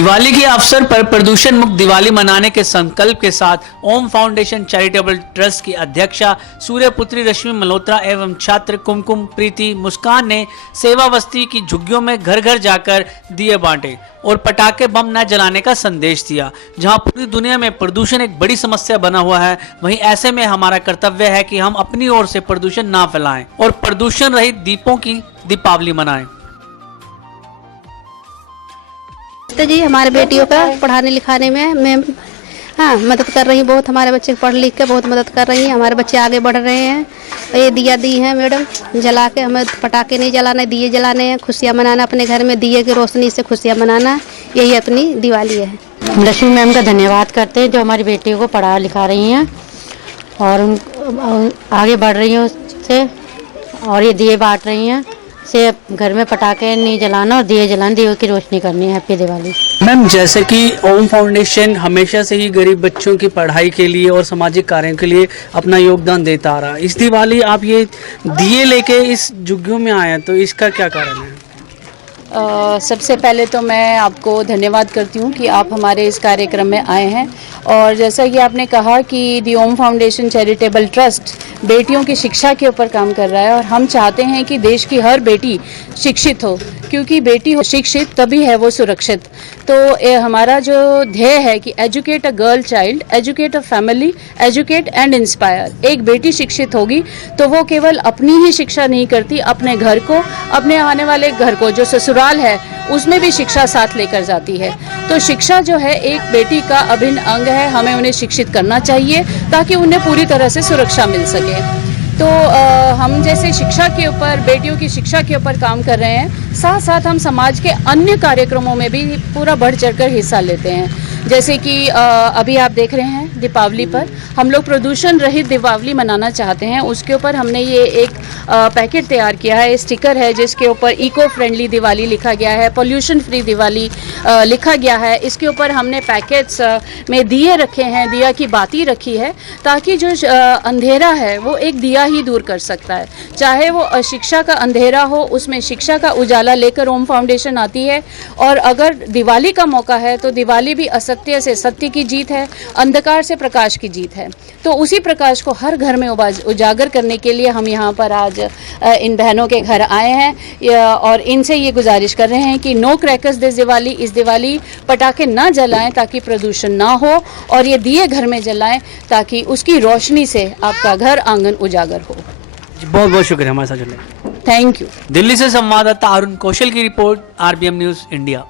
दिवाली के अवसर पर प्रदूषण मुक्त दिवाली मनाने के संकल्प के साथ ओम फाउंडेशन चैरिटेबल ट्रस्ट की अध्यक्षा सूर्यपुत्री रश्मि मल्होत्रा एवं छात्र कुमकुम प्रीति मुस्कान ने सेवावस्ती की झुग्गियों में घर घर जाकर दिए बांटे और पटाखे बम न जलाने का संदेश दिया। जहां पूरी दुनिया में प्रदूषण एक बड़ी समस्या बना हुआ है, वहीं ऐसे में हमारा कर्तव्य है कि हम अपनी ओर से प्रदूषण ना फैलाएं और प्रदूषण रहित दीपों की दीपावली मनाएं। तो जी हमारे बेटियों का पढ़ाने लिखाने में मैं मदद कर रही हूँ। बहुत हमारे बच्चे पढ़ लिख के बहुत मदद कर रही हैं। हमारे बच्चे आगे बढ़ रहे हैं। ये दिया दी है मैडम जला के, हमें पटाखे नहीं जलाने, दिए जलाने हैं, खुशियाँ मनाना, अपने घर में दिए की रोशनी से खुशियाँ मनाना, यही अपनी दिवाली है। लक्ष्मी मैम का धन्यवाद करते हैं जो हमारी बेटियों को पढ़ा लिखा रही हैं और उन आगे बढ़ रही हैं उससे, और ये दिए बांट रही हैं से घर में पटाखे नहीं जलाना और दिए जलाना, दियों की रोशनी करनी है। हैप्पी दिवाली। मैम, जैसे कि ओम फाउंडेशन हमेशा से ही गरीब बच्चों की पढ़ाई के लिए और सामाजिक कार्यों के लिए अपना योगदान देता आ रहा है, इस दिवाली आप ये दिए लेके इस झुग्गियों में आए हैं, तो इसका क्या कारण है? सबसे पहले तो मैं आपको धन्यवाद करती हूँ कि आप हमारे इस कार्यक्रम में आए हैं। और जैसा कि आपने कहा कि दी ओम फाउंडेशन चैरिटेबल ट्रस्ट बेटियों की शिक्षा के ऊपर काम कर रहा है और हम चाहते हैं कि देश की हर बेटी शिक्षित हो, क्योंकि बेटी हो शिक्षित तभी है वो सुरक्षित। तो हमारा जो ध्येय है कि educate a girl child, educate a family, educate and inspire. एक बेटी शिक्षित होगी तो वो केवल अपनी ही शिक्षा नहीं करती, अपने घर को, अपने आने वाले घर को, जो ससुराल है उसमें भी शिक्षा साथ लेकर जाती है। तो शिक्षा जो है एक बेटी का अभिन्न अंग है, हमें उन्हें शिक्षित करना चाहिए ताकि उन्हें पूरी तरह से सुरक्षा मिल सके। तो हम जैसे शिक्षा के ऊपर, बेटियों की शिक्षा के ऊपर काम कर रहे हैं, साथ साथ हम समाज के अन्य कार्यक्रमों में भी पूरा बढ़ चढ़कर हिस्सा लेते हैं। जैसे कि अभी आप देख रहे हैं दीपावली पर हम लोग प्रदूषण रहित दीपावली मनाना चाहते हैं। उसके ऊपर हमने ये एक पैकेट तैयार किया है, स्टिकर है जिसके ऊपर इको फ्रेंडली दिवाली लिखा गया है, पोल्यूशन फ्री दिवाली लिखा गया है। इसके ऊपर हमने पैकेट्स में दिए रखे हैं, दिया की बाती रखी है, ताकि जो अंधेरा है वो एक दिया ही दूर कर सकता है। चाहे वो शिक्षा का अंधेरा हो, उसमें शिक्षा का उजाला लेकर ओम फाउंडेशन आती है। और अगर दिवाली का मौका है तो दिवाली भी असत्य से सत्य की जीत है, अंधकार से प्रकाश की जीत है। तो उसी प्रकाश को हर घर में उजागर करने के लिए हम यहाँ पर आज इन बहनों के घर आए हैं और इनसे ये गुजारिश कर रहे हैं कि नो क्रैकर्स दिस दिवाली, इस दिवाली पटाखे ना जलाएं ताकि प्रदूषण ना हो, और ये दिए घर में जलाएं ताकि उसकी रोशनी से आपका घर आंगन उजागर हो। बहुत बहुत शुक्रिया हमारे साथ जुड़ने। Thank you. दिल्ली से संवाददाता अरुण कौशल की रिपोर्ट, RBM न्यूज़ इंडिया।